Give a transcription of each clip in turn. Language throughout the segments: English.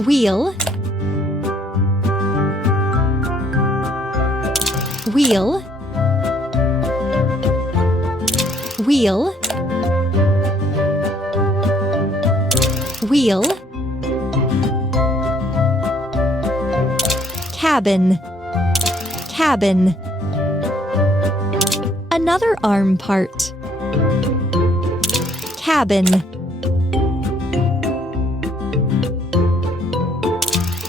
wheel, wheel, wheel, wheel, cabin, cabin. Another arm part. Cabin.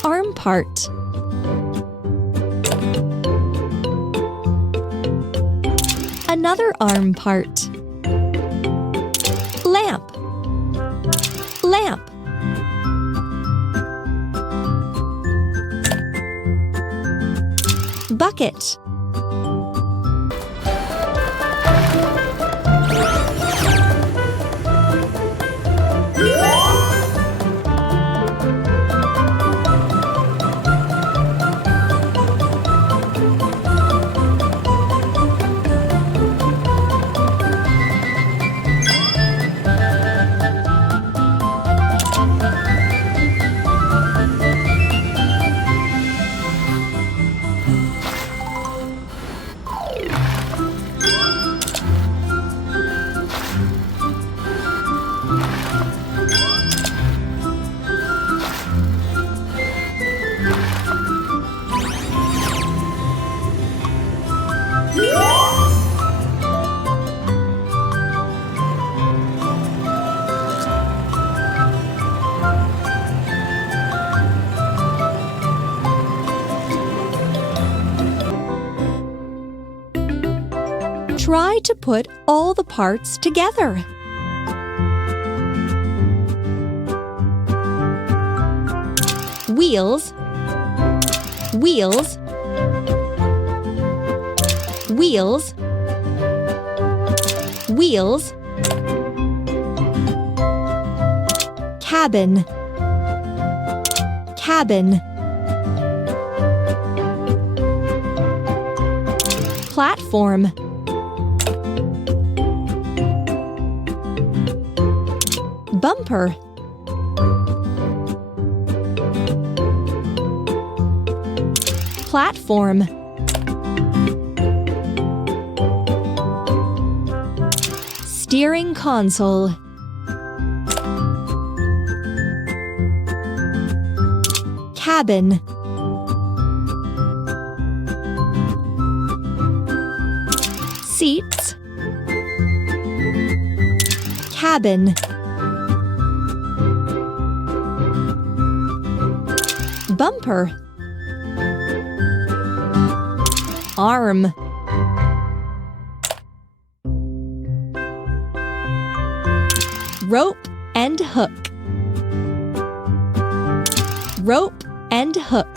Arm part. Another arm part. Lamp. Lamp. Bucket. Try to put all the parts together. Wheels, wheels, wheels, wheels, cabin, cabin, platform, bumper, platform, steering console, cabin, seats, cabin, bumper, arm, rope and hook, rope and hook,